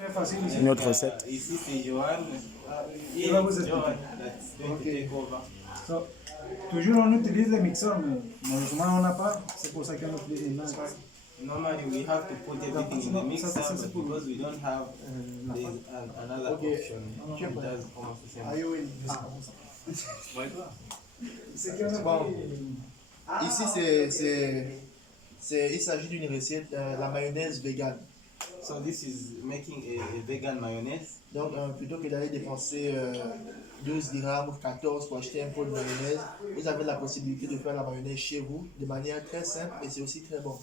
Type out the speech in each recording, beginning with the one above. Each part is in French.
Très facile ici. Une autre recette. Ici, c'est Johan. Il va vous expliquer. Johan, that's going to take over. So, toujours on utilise les mixeurs, mais malheureusement on n'a pas. C'est pour ça qu'on utilise une main. Normally, we have to put everything in the mixer, but because we don't have, there's another option. It does almost the same. Bon, ici il s'agit d'une recette, la mayonnaise vegan. So this is making a vegan mayonnaise. Donc plutôt que d'aller dépenser 12 dirhams ou 14 pour acheter un pot de mayonnaise, vous avez la possibilité de faire la mayonnaise chez vous de manière très simple et c'est aussi très bon.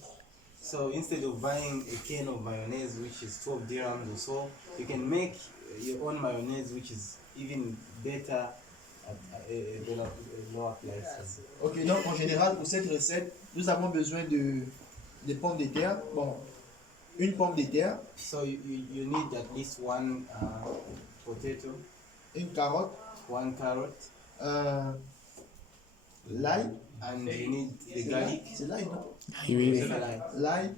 So instead of buying a can of mayonnaise which is 12 dirhams or so, you can make your own mayonnaise which is even better at a lower price. Ok, donc en général pour cette recette, nous avons besoin de pommes de terre. Bon, une pomme de terre, So you need at least one potato, une carotte, one carrot, l'ail, and you need the garlic. c'est l'ail, non? Oui. L'ail.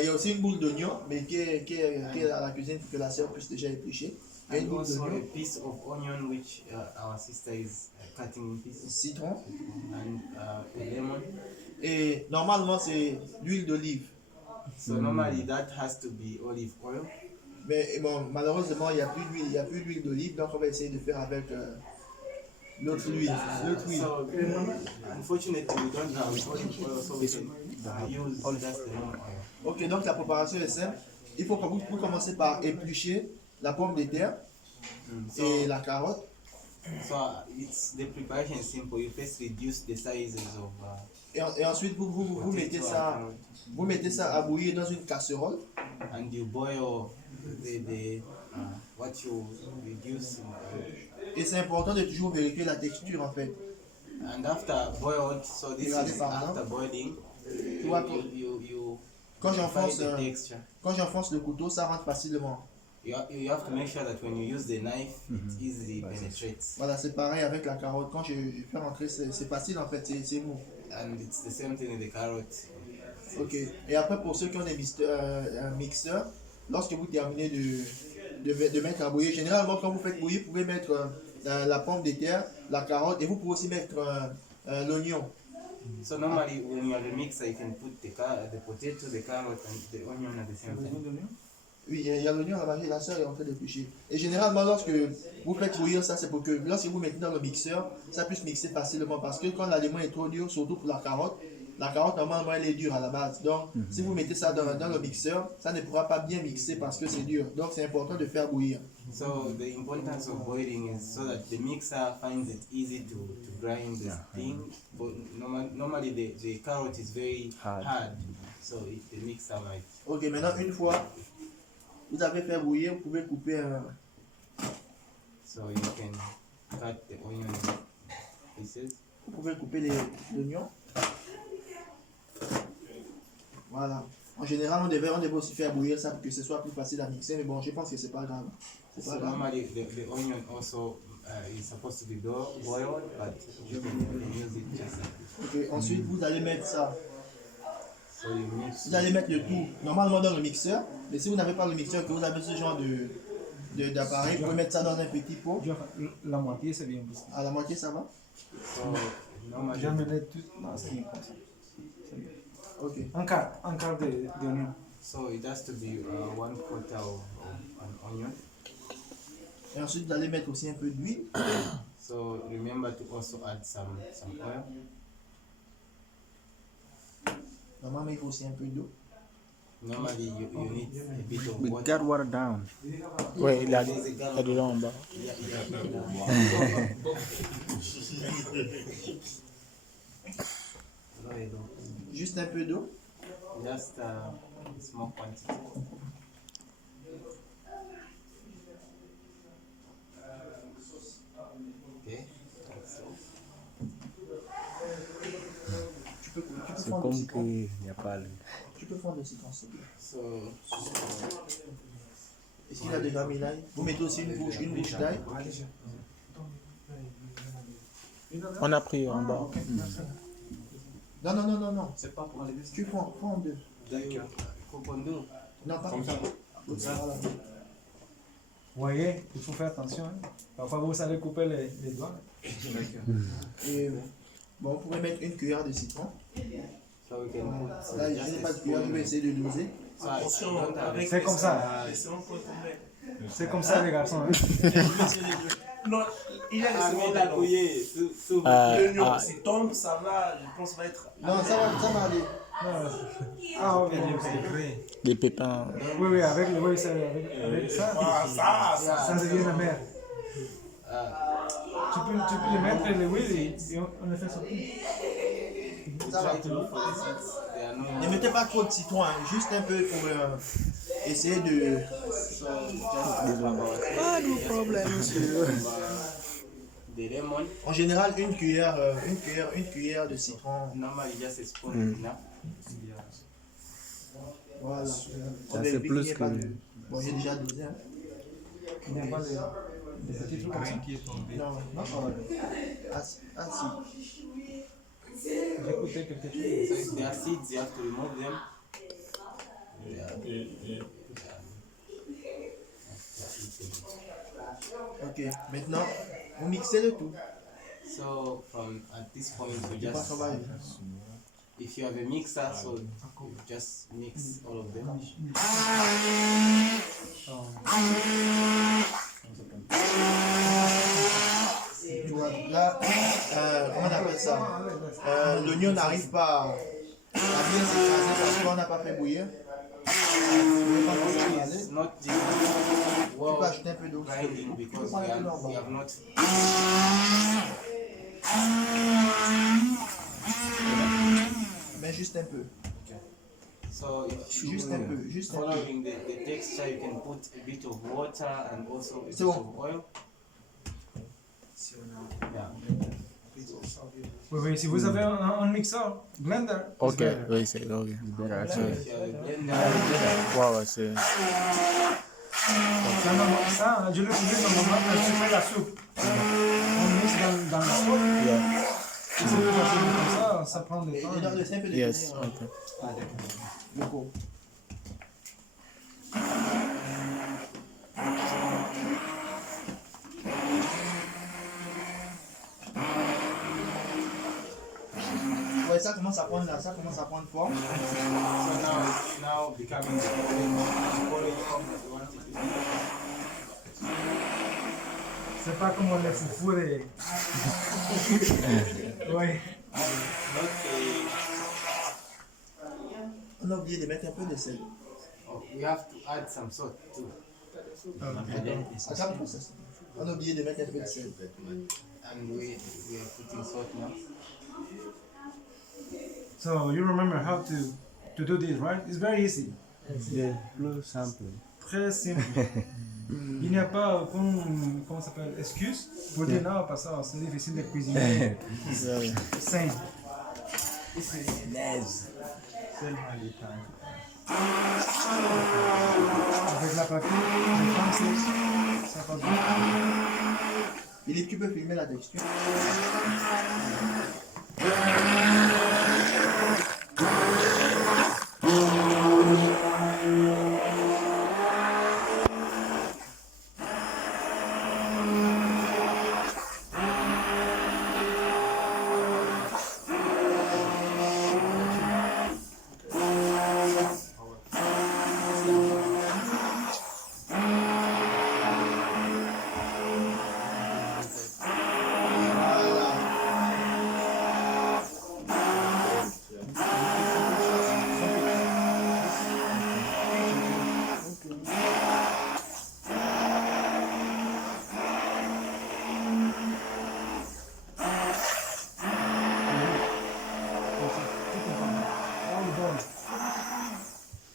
Il y a aussi une boule d'oignon, mais qui est à la cuisine pour que la sœur puisse déjà éplucher. Il y a une And boule also a d'oignon, piece of onion which our sister is cutting in pieces, citron, and a lemon. et normalement c'est l'huile d'olive. So normally that has to be olive oil. Mais bon, malheureusement, il n'y a plus d'huile d'olive, donc on va essayer de faire avec l'autre huile. So unfortunately we don't have olive oil, so we can use just the lemon oil. Ok, donc la préparation est simple. Il faut que vous commencez par éplucher la pomme de terre et la carotte. So it's the preparation is simple. You first reduce the sizes of Et ensuite, vous mettez ça à bouillir dans une casserole. and you boil the what you reduce. Et c'est important de toujours vérifier la texture en fait. And after boiled, so this Regardez is par after exemple. boiling. Tu vois, You quand texture. j'enfonce le couteau, ça rentre facilement. You have to make sure that when you use the knife, it easily penetrates. Voilà, c'est pareil avec la carotte. Quand je fais rentrer, c'est facile en fait, c'est mou. And it's the same thing with the carrot. Ok. Et après, pour ceux qui ont un mixeur, lorsque vous terminez de mettre à bouillir, généralement quand vous faites bouillir, vous pouvez mettre la pomme de terre, la carotte et vous pouvez aussi mettre l'oignon. So normally when you are the mixer, you can put the potato, the carrot, and the onion at the same time. Oui, il y a l'oignon là-bas, la soeur est en train d'éplucher. Et généralement, lorsque vous faites bouillir ça, c'est pour que lorsque vous mettez dans le mixeur, ça puisse mixer facilement. Parce que quand l'aliment est trop dur, surtout pour la carotte normalement elle est dure à la base. Donc, si vous mettez ça dans le mixeur, ça ne pourra pas bien mixer parce que c'est dur. Donc, c'est important de faire bouillir. So the importance of boiling is so that the mixer finds it easy to grind the thing. But normally the carrot is very hard. So the mixer might. Ok, maintenant, une fois vous avez fait bouillir, vous pouvez couper un. So you can cut the onion pieces. Vous pouvez couper l'oignon. Voilà. En général, on devait aussi faire bouillir ça pour que ce soit plus facile à mixer, mais bon, je pense que c'est pas grave. C'est pas So grave. normally the onion also is supposed to be boiled, but you can use it just like this. Ok, ensuite vous allez mettre ça. So you mix. Vous allez mettre le tout normalement dans le mixeur, mais si vous n'avez pas le mixeur, que vous avez ce genre d'appareil, vous pouvez mettre ça dans un petit pot. La moitié c'est bien. À la moitié, ça va? So normally. J'en mets tout. Non, c'est bien comme ça. Ok. Un quart d'oignon. So it has to be 1/4 of an onion. Et ensuite, vous allez mettre aussi un peu d'huile. So remember to also add some oil. Normalement, il faut aussi un peu d'eau. Normally you need a bit of We water. got water down. Oui, il a de l'eau en bas. Juste un peu d'eau. Just a small quantity. Okay. Tu peux C'est prendre le comme citron. qu'il n'y a pas le... Tu peux prendre le citron, s'il te plaît. So Est-ce qu'il a déjà mis l'ail? Vous mettez aussi une bouche d'ail. On a pris en bas. Non. c'est pas pour enlever ça. Tu prends deux. D'accord. Faut qu'on do. Non, pas comme ça. Voilà. voyez, il faut faire attention. Hein. Parfois, vous savez couper les doigts. Et bon, vous pouvez mettre une cuillère de citron. So we can put Là, je n'ai pas de cuillère, je vais essayer de doser. Attention, avec C'est comme ça. c'est un point qu'on met. C'est comme ça, les garçons. Hein. Non, il a Ah, laissé mais mettre t'as couillé, sous. l'oignon. Si tombe, ça va, je pense, va être. Non, ça va aller. Ah, ok. Les pépins. Oui, oui, avec ça, Ah, ça devient la mer. Ah, Tu peux le mettre l'huile et on le fait sortir. Ça va. try to look for the seeds. They are no Ne mettez pas trop de citron, hein, juste un peu pour essayer de. Pas de problème, monsieur. the lemon. En général, une cuillère de citron. Normally just a spoon is enough. Voilà. Ça, c'est plus que. Bon, j'ai déjà dosé. Hein. Il n'y a pas de petits trucs comme ça. Non, non. Ah, si. J'ai écouté quelque So chose. if there are seeds, you have to remove them. Ok, maintenant, vous mixez le tout. So from at this point, you Pas just travailler. if you have a mixer, so you just mix all of them. Tu vois, là, comment on appelle ça? L'oignon n'arrive pas à bien s'écraser parce qu'on n'a pas fait bouillir. Tu pas trop s'écraser. It's not the Tu peux well ajouter un peu d'eau. grinding because we have not. Mais juste un peu. So if you Juste un peu. Juste un peu. following the texture, you can put a bit of water and also a bit C'est bon. of oil. Yeah. Oui, oui, si vous avez un mixeur, blender. Ok, oui, c'est. Ok. If you have a blender, Ouais, ouais, c'est. Ça, je l'utilise normalement quand tu fais la soupe. On mixe dans la soupe. Yeah. C'est plus facile comme ça prend du Et temps. dedans, laissez un peu de Yes, tenir, ok. le pot. Ouais, ça commence à prendre là, ça commence à prendre forme. so now it's now becoming the porridge form that we want it to be. C'est pas comme les foufous de. Oui. Okay. On a oublié de mettre un peu de sel. Oh, we have to add some salt too. Attends, on a oublié de mettre un peu de sel. And we are putting salt now. So you remember how to do this, right? It's very easy. C'est plus simple. Très simple. Il n'y a pas comment ça s'appelle, excuse pour dire non, parce que c'est difficile de cuisiner. C'est simple. Avec la papille, je pense que ça passe bien. Philippe, tu peux filmer la texture.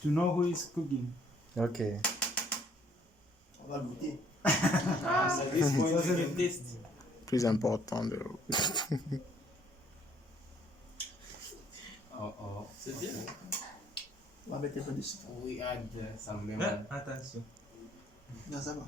To know who is cooking. Ok. On va goûter. At this point, Ça, you c'est can taste. Plus important de. Oh, c'est bien. On va mettre un peu de citron. We add some lemon. Attention. Non, ça va.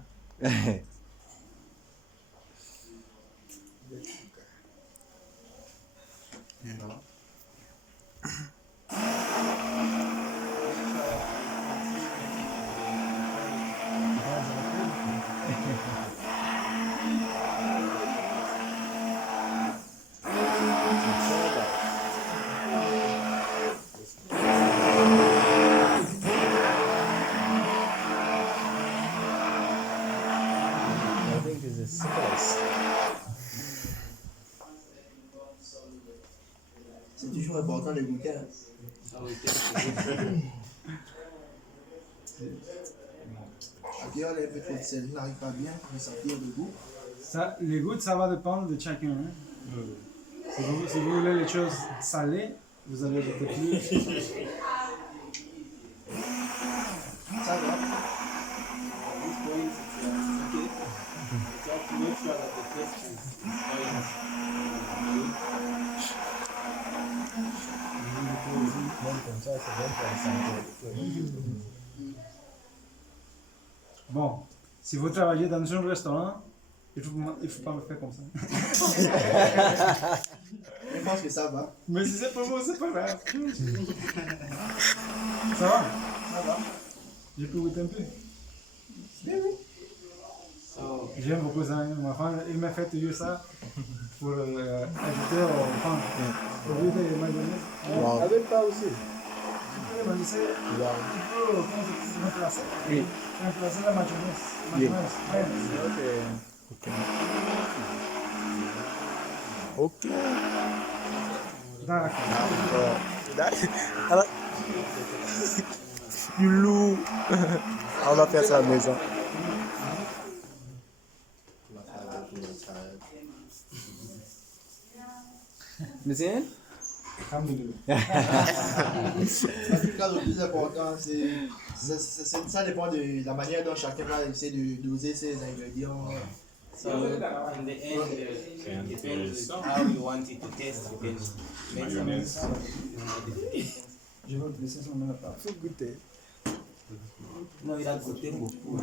important de goûter. Hein. Ah oui, qu'est-ce À quelle heure les peu trop de sel n'arrive pas bien à ressentir le goût. Ça, les goûts, ça va dépendre de chacun. Hein. Si vous voulez les choses salées, vous allez ajouter plus. Ça va. At this point, it's okay. You have to make sure that the taste is Même comme ça, c'est bon pour la santé. Bon, si vous travaillez dans un restaurant, il faut pas me faire comme ça. Je pense que ça va. Mais si c'est pas bon, c'est pas grave. Ça va? Ça va. Je peux goûter un peu. so. J'aime beaucoup ça. Hein. Ma femme, il m'a fait toujours ça pour ajouter au pain. Au lieu de mayonnaise. Wow. Avec pas aussi. Tu peux remplacer, Wow. remplacer, Oui. remplacer la mayonnaise. Oui. Mayonnaise. Ok. Ok. D'accord. Alors, du loup. On va faire ça à la maison. Mais c'est Alhamdulillah. En tout cas, le plus important, ça dépend de la manière dont chacun va essayer de doser ses ingrédients. So in the end, it depends on how you want it to taste. You can make some. Je vais te laisser sur mon appart. faut goûter. No, il a goûté beaucoup.